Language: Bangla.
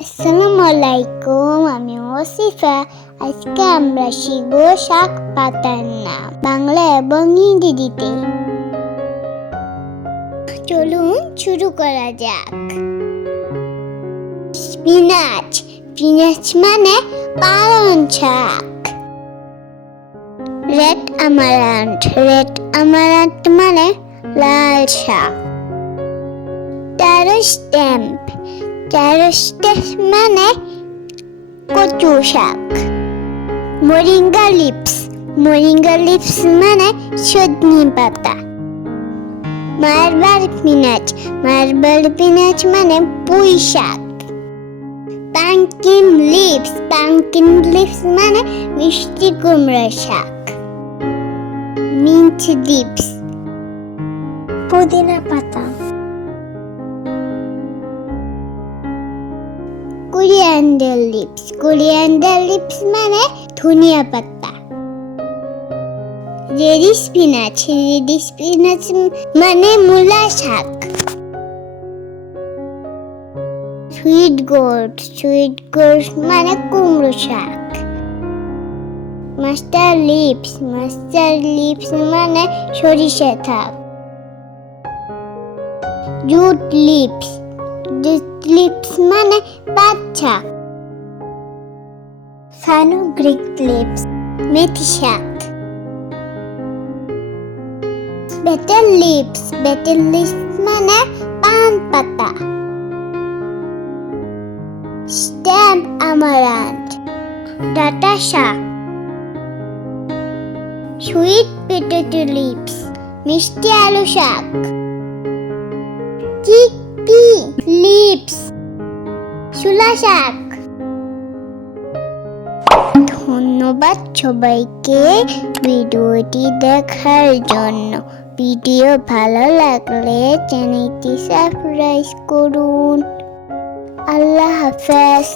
আসসালামু আলাইকুম, আমি ওসিফা। আজকে আমরা শিখব শাক পাতার নাম বাংলা এবং ইংরেজিতে। চলুন শুরু করা যাক। স্পিনাচ। স্পিনাচ মানে পালং শাক। Red amaranth. রেড আমারান্থ মানে লাল শাক। Taro stamp. ট্যারো স্ট্যাম্প মানে কচু শাক। Moringa leaves. মোরিঙ্গা লিভস মানে সজনে পাতা। Marble spinach. মার্বেল স্পিনাচ মানে পুঁই শাক। Pumpkin leaves. পাম্পকিন লিভস মানে মিষ্টি কুমড়া শাক। Mint leaves. পুদিনা পাতা। Coriander leaves. কোরিয়ান্ডার লিভস মানে ধনিয়া পাতা। Ready spinach. রেডি স্পিনাচ মানে মূলা শাক। Sweet gourd. সুইট গোর্ড মানে কুমড়ো শাক। Master leaves. মাস্টার লিভস মানে সরিষা শাক। Jute leaves. জুট লিভস মানে পাট শাক। ফেনুগ্রিক লিভস মেথি শাক। Battle leaves. বেটেল লিভস মানে পান পাতা। স্ট্যাম্প আমারান্থ ডাটা শাক। সুইট পটেটো লিভস মিষ্টি আলু শাক। চিকপি লিভস ছোলা শাক। ধন্যবাদ সবাইকে ভিডিওটি দেখার জন্য। ভিডিও ভালো লাগলে চ্যানেলটি সাবস্ক্রাইব করুন। আল্লাহ হাফেজ।